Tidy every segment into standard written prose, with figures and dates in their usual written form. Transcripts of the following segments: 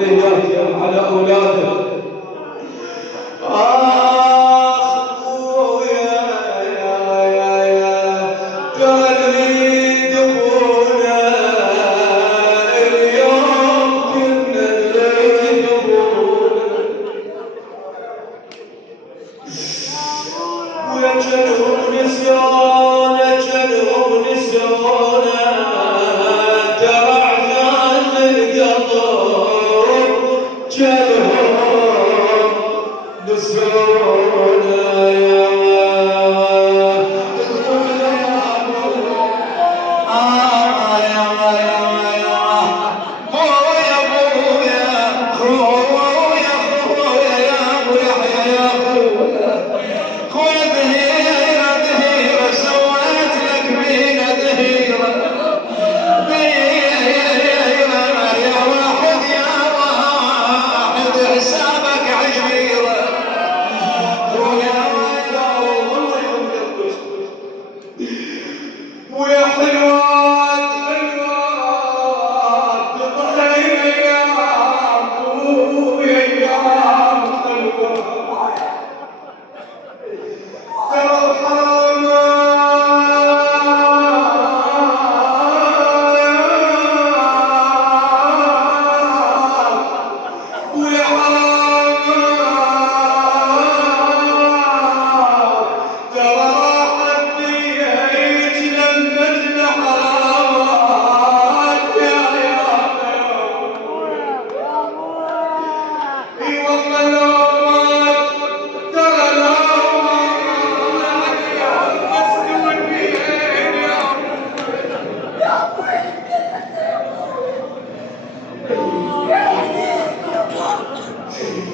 وبنياتي على أولاده.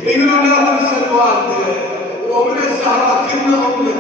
يقولون لا تنسى الوالدة ومن الزهراء كلنا أمنا.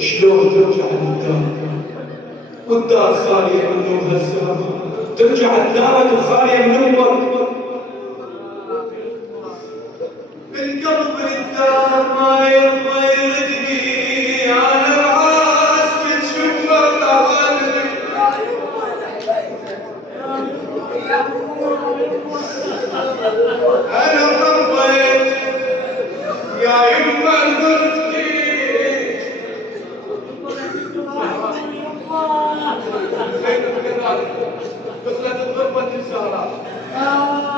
شلون ترجع للدار والدار خالية من نور هالزمان؟ ترجع لدارك خالية من نورك. القلب للدار ما يرضى يردني، أنا العاس تشوف الأغاني. أنا ربيت يا يما البرد دخلت الغربة الزهراء.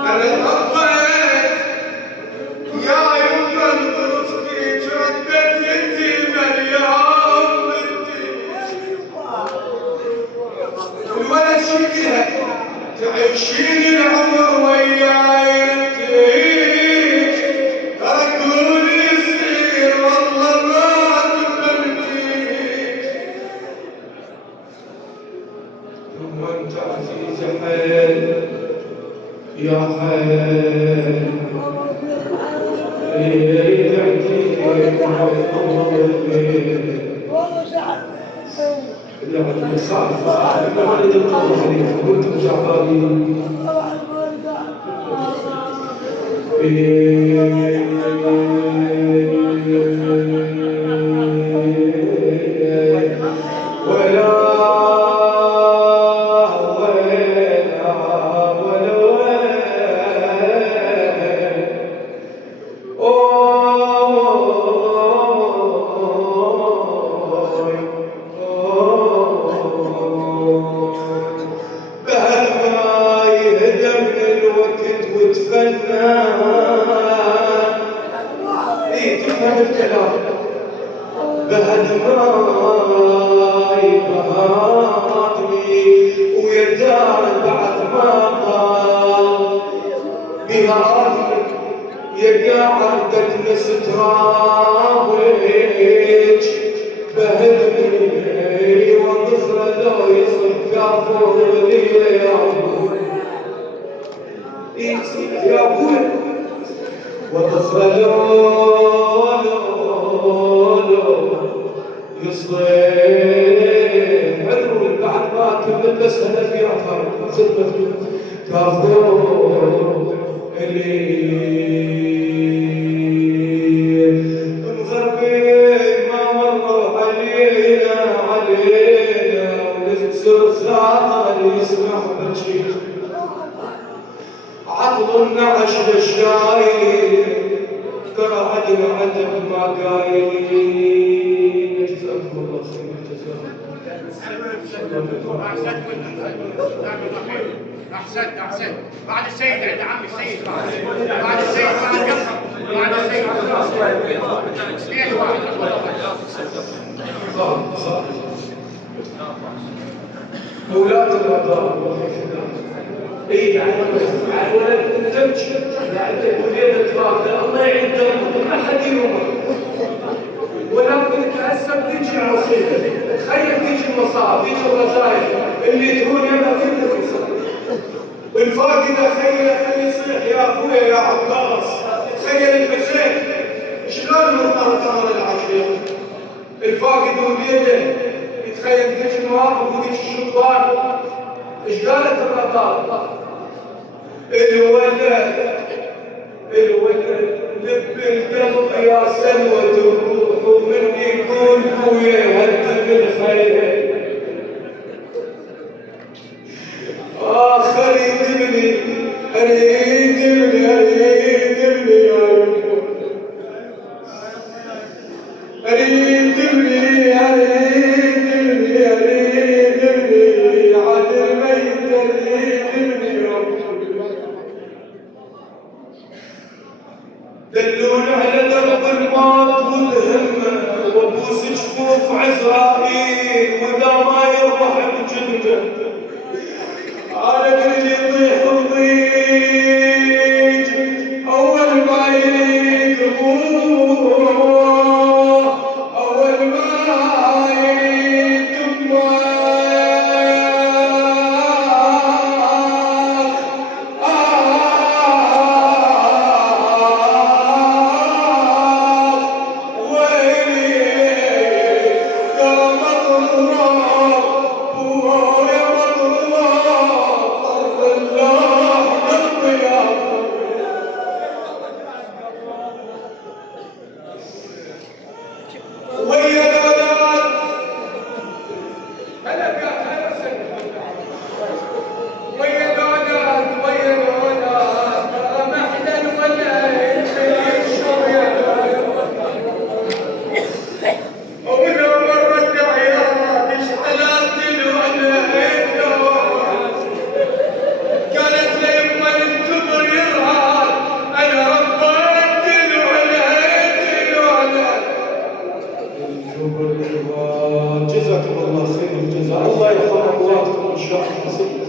أنا ربيت يا يما البرد جردت يتيمة اليوم الولد شكلها تعيشين العمر وياي انتيج، تركوني يصير والله ما تبنتيج. ثم انت عزيزة حيل يا حي يدعيك يعني صعب ما ولد القمر عليك كنتم جعفرين أحسنت بعد السيد عند عم السيد بعد السيد بعد السيد اثنين واحد أولاد الأبطال اي يعني ولد تمشي يعني وليد الفاضل الله يعينهم ما حد يروح ولكن تأسف تجي المصيبة تخيل تجي المصائب تجي الرزايا اللي تكون يلا كلها الفاقدة خلي يصيح يا اخويا يا عباس تخيل الحسين شلون مرمر ثمر العشير الفاقد وليده يتخيل ذيك المواقف وذيك الشبان ايش قالت الرقاق الولد لب القلب يا سلوى الروح ومن يكون خويا هدف الخير اريد ابني عاد ميت دلوني على درب الموت والهمة وابوس جفوف عزرائيل وذا ما يربح بجنده أنا اللي يطيح وضيج أول ما يريد أبوه أول ما يريد أمه جزاكم الله خير الجزاء الله يرحم امواتكم ان شاء الله.